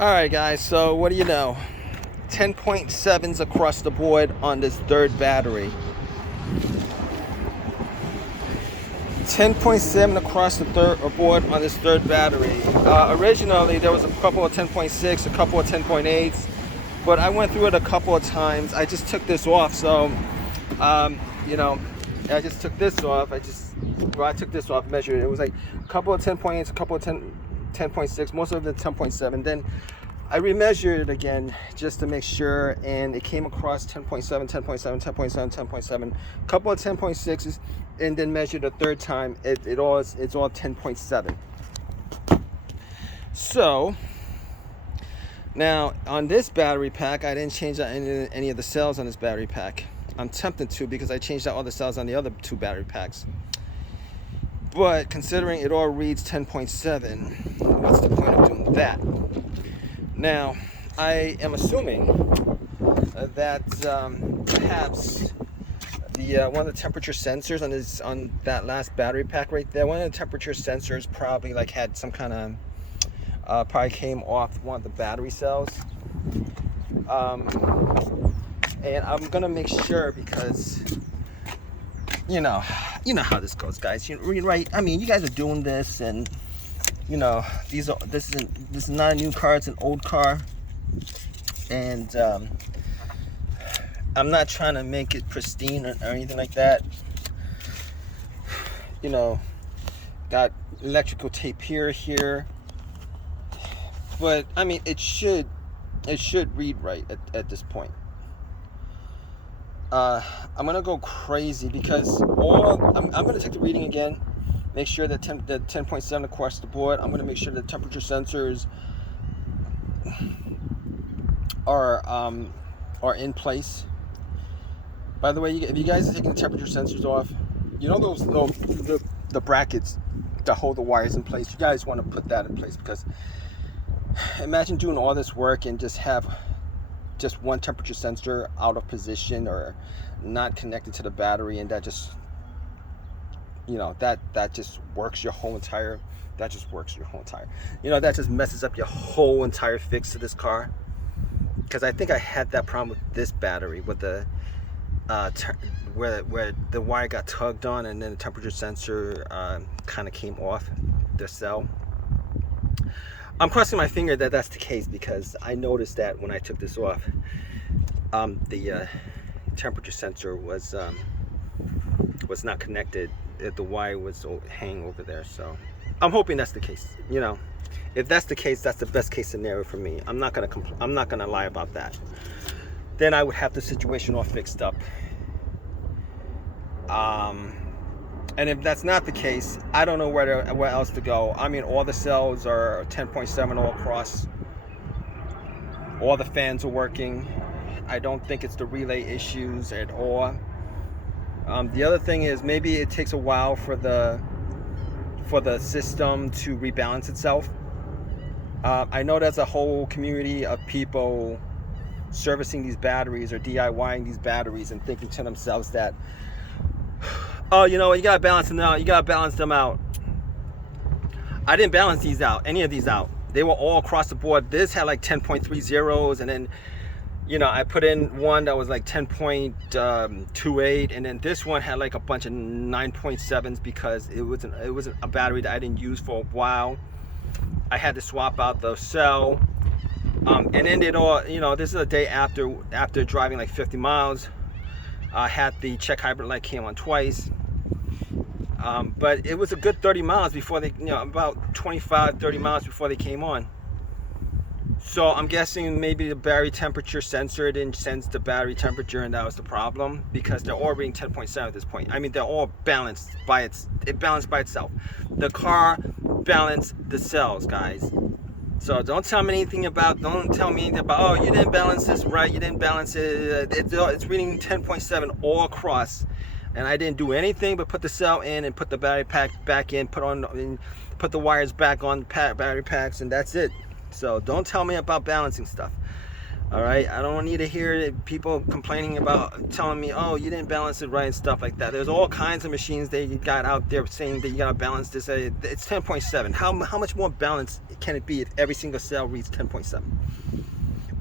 Alright guys, so what do you know? 10.7s across the board on this third battery. 10.7 across the board on this third battery. Originally there was a couple of 10.6, a couple of 10.8s, but I went through it a couple of times. I just took this off, so I just took this off. I took this off, measured it. It was like a couple of 10.8s, a couple of 10.6, most of it 10.7. Then I remeasured it again just to make sure, and it came across 10.7, 10.7, 10.7, 10.7, a couple of 10.6s, and then measured a third time. It's all 10.7. So now on this battery pack, I didn't change out any of the cells on this battery pack. I'm tempted to, because I changed out all the cells on the other two battery packs. But considering it all reads 10.7, what's the point of doing that? Now, I am assuming that perhaps one of the temperature sensors on that last battery pack right there, one of the temperature sensors probably had some kind of probably came off one of the battery cells. And I'm gonna make sure, because you know how this goes, guys. Right? I mean, you guys are doing this, and this is not a new car; it's an old car, and I'm not trying to make it pristine or anything like that. Got electrical tape here, but I mean, it should read right at this point. I'm gonna go crazy, because I'm gonna take the reading again, make sure that 10.7 across the board. I'm gonna make sure that temperature sensors are in place. By the way, if you guys are taking the temperature sensors off, those the brackets that hold the wires in place, you guys want to put that in place, because imagine doing all this work and just have just one temperature sensor out of position or not connected to the battery, and that just that just works your whole entire that just messes up your whole entire fix to this car. Because I think I had that problem with this battery, with the where the wire got tugged on, and then the temperature sensor kind of came off the cell. I'm crossing my finger that that's the case, because I noticed that when I took this off, the temperature sensor was not connected. The wire was hanging over there. So I'm hoping that's the case. If that's the case, that's the best case scenario for me. I'm not gonna lie about that. Then I would have the situation all fixed up. And if that's not the case, I don't know where else to go. I mean, all the cells are 10.7 all across. All the fans are working. I don't think it's the relay issues at all. The other thing is, maybe it takes a while for the system to rebalance itself. I know there's a whole community of people servicing these batteries or DIYing these batteries and thinking to themselves that, oh, you gotta balance them out. You gotta balance them out. I didn't balance any of these out. They were all across the board. This had like 10.3 zeros, and then I put in one that was like 10.28, and then this one had like a bunch of 9.7s, because it wasn't a battery that I didn't use for a while. I had to swap out the cell, and then it all, this is a day after driving like 50 miles. I had the check hybrid light came on twice, but it was a good 30 miles before they, about 25, 30 miles before they came on. So I'm guessing maybe the battery temperature sensor didn't sense the battery temperature, and that was the problem, because they're all reading 10.7 at this point. I mean, they're all balanced it balanced by itself. The car balanced the cells, guys. So don't tell me anything about, oh, you didn't balance this right, you didn't balance it. It's reading 10.7 all across, and I didn't do anything but put the cell in and put the battery pack back in, put the wires back on the battery packs, and that's it. So don't tell me about balancing stuff. All right, I don't need to hear people complaining about, telling me, oh, you didn't balance it right and stuff like that. There's all kinds of machines that you got out there saying that you gotta balance this. It's 10.7. How much more balanced can it be if every single cell reads 10.7?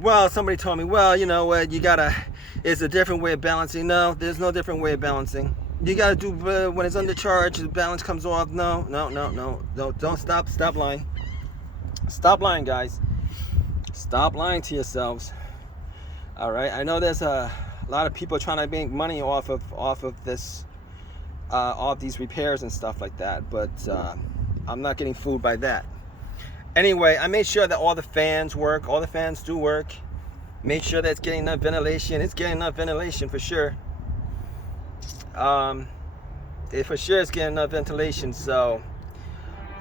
Well, somebody told me, well, you know what, it's a different way of balancing. No, there's no different way of balancing. You gotta do, when it's under charge, the balance comes off. No, don't stop lying. Stop lying, guys. Stop lying to yourselves. All right, I know there's a lot of people trying to make money off of this, all these repairs and stuff like that, but I'm not getting fooled by that. Anyway, I made sure that all the fans work. All the fans do work. Made sure that it's getting enough ventilation. It's getting enough ventilation for sure. For sure it's getting enough ventilation. So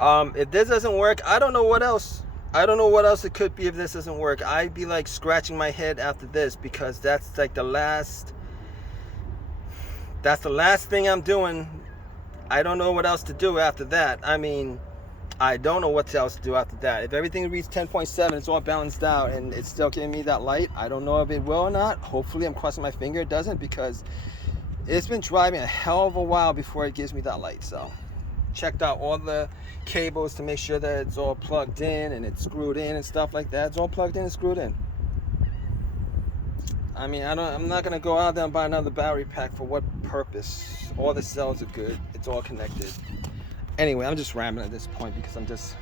if this doesn't work, I don't know what else. I don't know what else it could be if this doesn't work. I'd be like scratching my head after this, because that's like the last thing I'm doing. I don't know what else to do after that. I mean, I don't know what else to do after that. If everything reads 10.7, it's all balanced out and it's still giving me that light, I don't know if it will or not. Hopefully, I'm crossing my finger it doesn't, because it's been driving a hell of a while before it gives me that light. So checked out all the cables to make sure that it's all plugged in and it's screwed in and stuff like that. It's all plugged in and screwed in. I mean, I'm not gonna go out there and buy another battery pack. For what purpose? All the cells are good. It's all connected. Anyway, I'm just rambling at this point because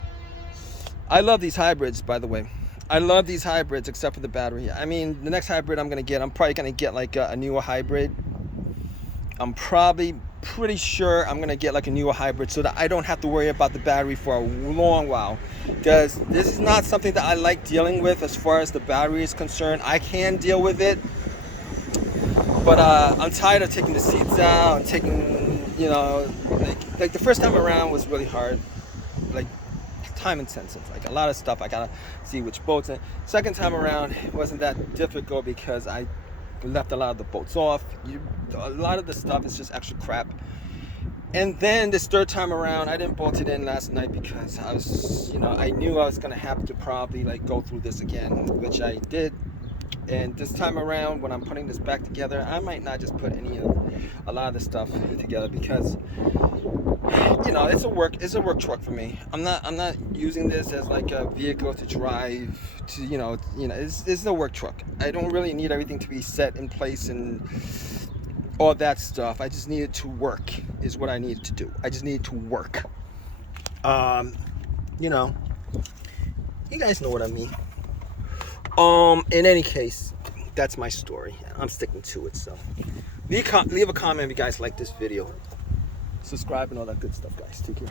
I love these hybrids, by the way. I love these hybrids except for the battery. I mean, the next hybrid I'm probably gonna get like a newer hybrid. I'm probably pretty sure I'm gonna get like a newer hybrid so that I don't have to worry about the battery for a long while, because this is not something that I like dealing with as far as the battery is concerned. I can deal with it, but I'm tired of taking the seats out and taking, you know, like the first time around was really hard, like time intensive, like a lot of stuff I gotta see which bolts. And second time around it wasn't that difficult because I left a lot of the bolts off. A lot of the stuff is just extra crap. And then this third time around, I didn't bolt it in last night because I knew I was gonna have to probably like go through this again, which I did. And this time around, when I'm putting this back together, I might not just put a lot of the stuff together, because it's a work truck for me. I'm not using this as like a vehicle to drive to, it's a work truck. I don't really need everything to be set in place and all that stuff. I just need it to work is what I need to do. I just need it to work. You guys know what I mean. In any case, that's my story. I'm sticking to it. So leave a comment if you guys like this video. Subscribe and all that good stuff, guys. Take care.